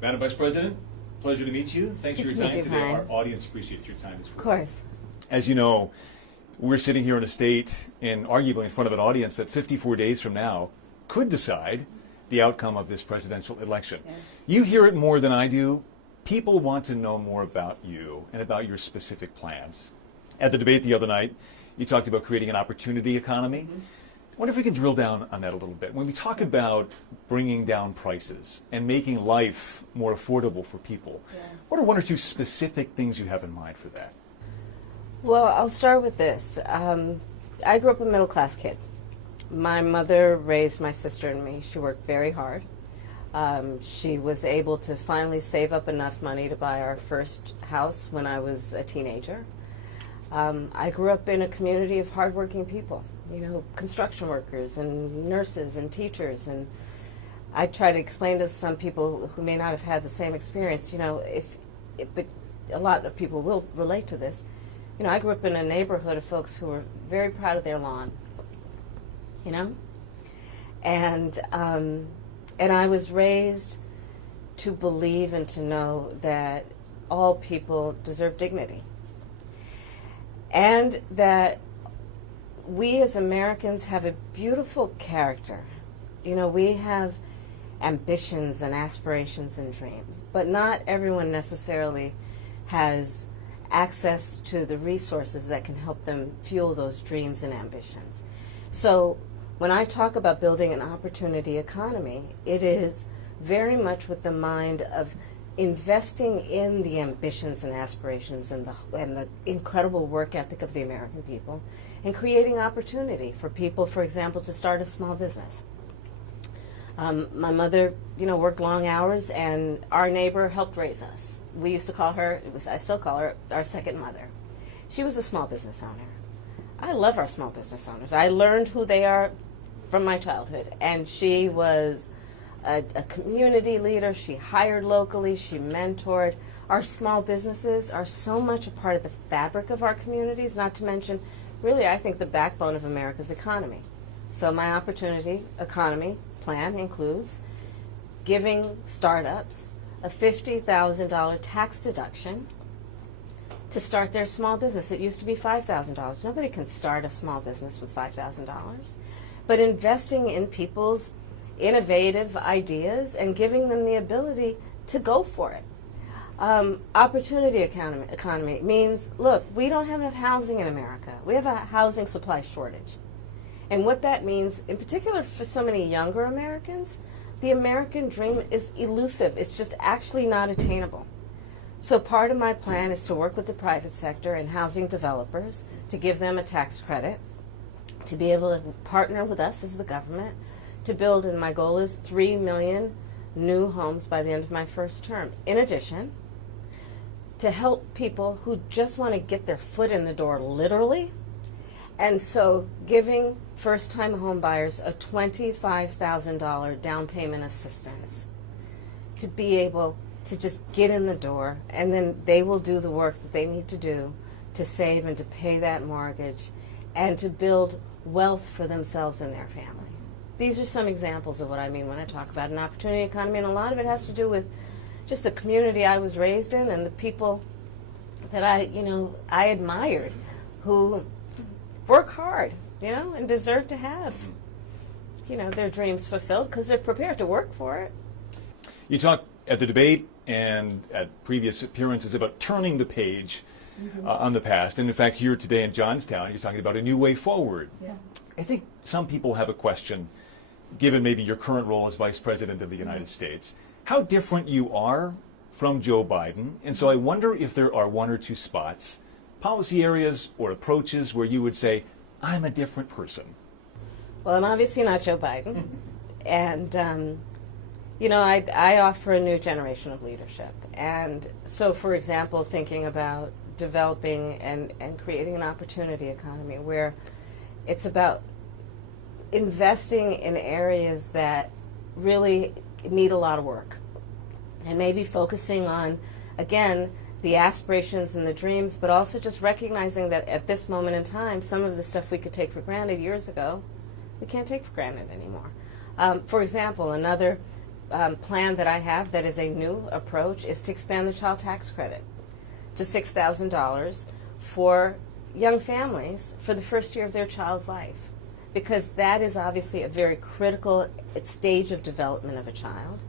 Madam Vice President, pleasure to meet you. Thanks for Good your to time meet you, today. Brian. Our audience appreciates your time as well. Of course. As you know, we're sitting here in a state and arguably in front of an audience that 54 days from now could decide the outcome of this presidential election. Yeah. You hear it more than I do. People want to know more about you and about your specific plans. At the debate the other night, you talked about creating an opportunity economy. I wonder if we can drill down on that a little bit. When we talk about bringing down prices and making life more affordable for people, what are one or two specific things you have in mind for that? Well, I'll start with this. I grew up a middle-class kid. My mother raised my sister and me. She worked very hard. She was able to finally save up enough money to buy our first house when I was a teenager. I grew up in a community of hardworking people, you know, construction workers and nurses and teachers. And I try to explain to some people who may not have had the same experience, you know, but a lot of people will relate to this. You know, I grew up in a neighborhood of folks who were very proud of their lawn, you know? And I was raised to believe and to know that all people deserve dignity. And that we as Americans have a beautiful character. You know, we have ambitions and aspirations and dreams, but not everyone necessarily has access to the resources that can help them fuel those dreams and ambitions. So when I talk about building an opportunity economy, it is very much with the mind of investing in the ambitions and aspirations and the incredible work ethic of the American people, and creating opportunity for people, for example, to start a small business. My mother, you know, worked long hours, and our neighbor helped raise us. We used to call her, I still call her, our second mother. She was a small business owner. I love our small business owners. I learned who they are from my childhood, and she was a community leader. She hired locally. She mentored. Our small businesses are so much a part of the fabric of our communities, not to mention, really, I think, the backbone of America's economy. So my opportunity economy plan includes giving startups a $50,000 tax deduction to start their small business. It used to be $5,000. Nobody can start a small business with $5,000. But investing in people's innovative ideas and giving them the ability to go for it. Opportunity economy means, look, we don't have enough housing in America. We have a housing supply shortage. And what that means, in particular for so many younger Americans, the American dream is elusive. It's just actually not attainable. So part of my plan is to work with the private sector and housing developers to give them a tax credit, to be able to partner with us as the government, to build, and my goal is 3 million new homes by the end of my first term. In addition, to help people who just want to get their foot in the door, literally. And so giving first-time home buyers a $25,000 down payment assistance to be able to just get in the door, and then they will do the work that they need to do to save and to pay that mortgage and to build wealth for themselves and their family. These are some examples of what I mean when I talk about an opportunity economy, and a lot of it has to do with just the community I was raised in and the people that I admired, who work hard, you know, and deserve to have, you know, their dreams fulfilled because they're prepared to work for it. You talked at the debate and at previous appearances about turning the page on the past. And in fact, here today in Johnstown, you're talking about a new way forward. Yeah. I think some people have a question, given maybe your current role as Vice President of the United States, how different you are from Joe Biden. And so I wonder if there are one or two spots, policy areas or approaches where you would say, I'm a different person. Well, I'm obviously not Joe Biden. And, you know, I offer a new generation of leadership. And so, for example, thinking about developing and creating an opportunity economy where it's about investing in areas that really need a lot of work, and maybe focusing on, again, the aspirations and the dreams, but also just recognizing that at this moment in time, some of the stuff we could take for granted years ago, we can't take for granted anymore. For example, another plan that I have that is a new approach is to expand the child tax credit to $6,000 for young families for the first year of their child's life, because that is obviously a very critical stage of development of a child.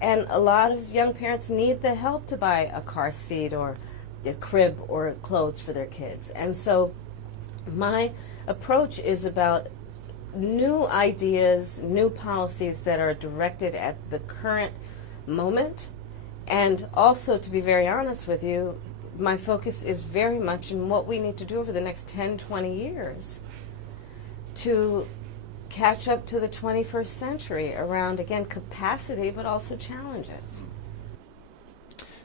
And a lot of young parents need the help to buy a car seat or a crib or clothes for their kids. And so my approach is about new ideas, new policies that are directed at the current moment. And also, to be very honest with you, my focus is very much in what we need to do over the next 10, 20 years to catch up to the 21st century around, again, capacity, but also challenges.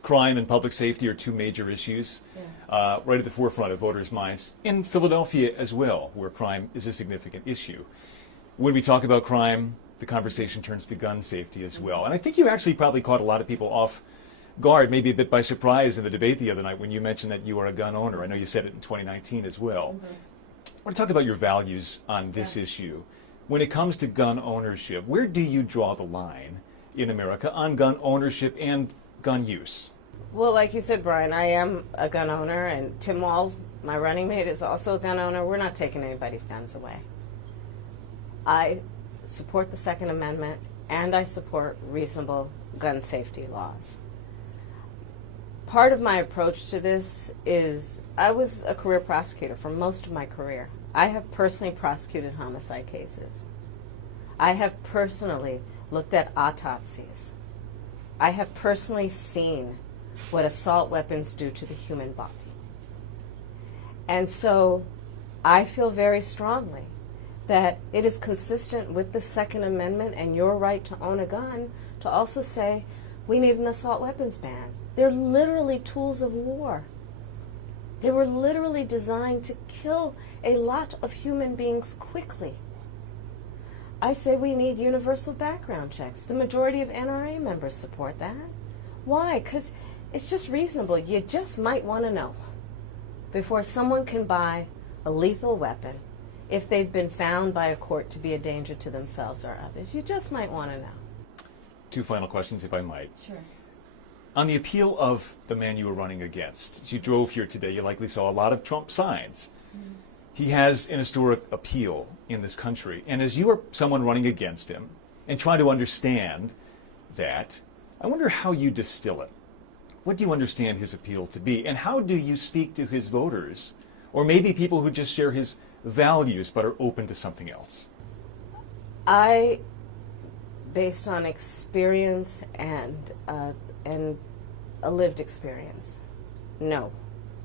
Crime and public safety are two major issues right at the forefront of voters' minds. In Philadelphia as well, where crime is a significant issue. When we talk about crime, the conversation turns to gun safety as well. And I think you actually probably caught a lot of people off guard, maybe a bit by surprise in the debate the other night when you mentioned that you are a gun owner. I know you said it in 2019 as well. I want to talk about your values on this issue. When it comes to gun ownership, where do you draw the line in America on gun ownership and gun use? Well, like you said, Brian, I am a gun owner, and Tim Walz, my running mate, is also a gun owner. We're not taking anybody's guns away. I support the Second Amendment, and I support reasonable gun safety laws. Part of my approach to this is I was a career prosecutor for most of my career. I have personally prosecuted homicide cases. I have personally looked at autopsies. I have personally seen what assault weapons do to the human body. And so I feel very strongly that it is consistent with the Second Amendment and your right to own a gun to also say we need an assault weapons ban. They're literally tools of war. They were literally designed to kill a lot of human beings quickly. I say we need universal background checks. The majority of NRA members support that. Why? Because it's just reasonable. You just might want to know before someone can buy a lethal weapon if they've been found by a court to be a danger to themselves or others. You just might want to know. Two final questions, if I might. Sure. On the appeal of the man you were running against, as you drove here today, you likely saw a lot of Trump signs. He has an historic appeal in this country. And as you are someone running against him and trying to understand that, I wonder how you distill it. What do you understand his appeal to be? And how do you speak to his voters, or maybe people who just share his values but are open to something else? I, based on experience and a lived experience, no.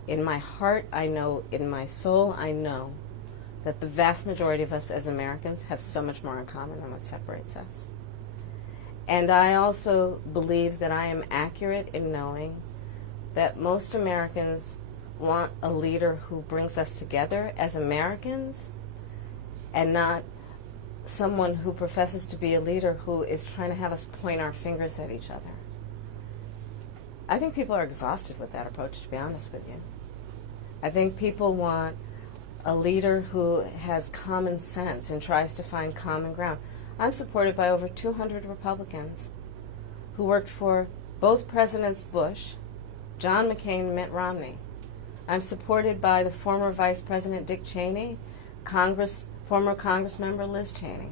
In my heart, I know, in my soul, I know that the vast majority of us as Americans have so much more in common than what separates us. And I also believe that I am accurate in knowing that most Americans want a leader who brings us together as Americans and not someone who professes to be a leader who is trying to have us point our fingers at each other. I think people are exhausted with that approach, to be honest with you. I think people want a leader who has common sense and tries to find common ground. I'm supported by over 200 Republicans who worked for both Presidents Bush, John McCain, and Mitt Romney. I'm supported by the former Vice President Dick Cheney, former Congress member Liz Cheney.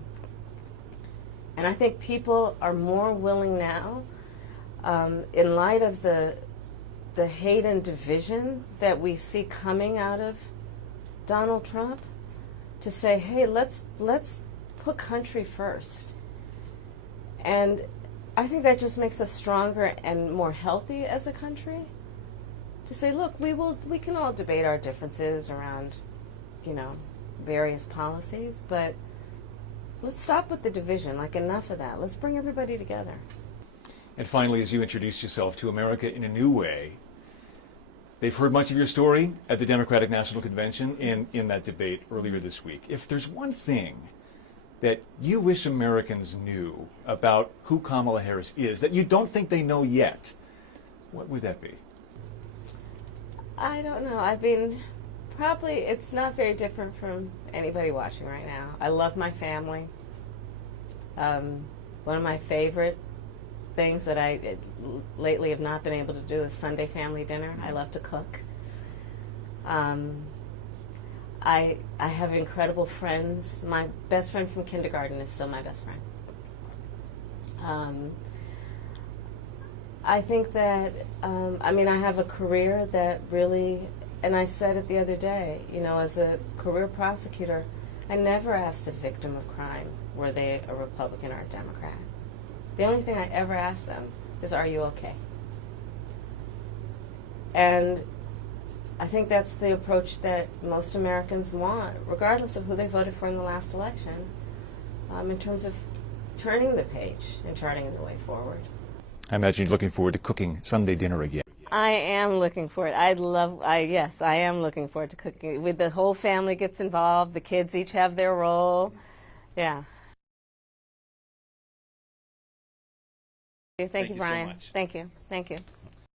And I think people are more willing now, in light of the hate and division that we see coming out of Donald Trump, to say, hey, let's put country first. And I think that just makes us stronger and more healthy as a country. To say, look, we can all debate our differences around, various policies, but let's stop with the division. Like, enough of that. Let's bring everybody together. And finally, as you introduce yourself to America in a new way, they've heard much of your story at the Democratic National Convention and in that debate earlier this week. If there's one thing that you wish Americans knew about who Kamala Harris is that you don't think they know yet, what would that be? I don't know. I mean, probably it's not very different from anybody watching right now. I love my family. One of my favorite things that I lately have not been able to do is Sunday family dinner. I love to cook. I have incredible friends. My best friend from kindergarten is still my best friend. I think that, I mean, I have a career that really, and I said it the other day, you know, as a career prosecutor, I never asked a victim of crime, were they a Republican or a Democrat. The only thing I ever asked them is, are you okay? And I think that's the approach that most Americans want, regardless of who they voted for in the last election, in terms of turning the page and charting the way forward. I imagine you're looking forward to cooking Sunday dinner again. I am looking forward. Yes, I am looking forward to cooking. With the whole family gets involved, the kids each have their role. Yeah. Thank you, so Brian. much. Thank you. Thank you.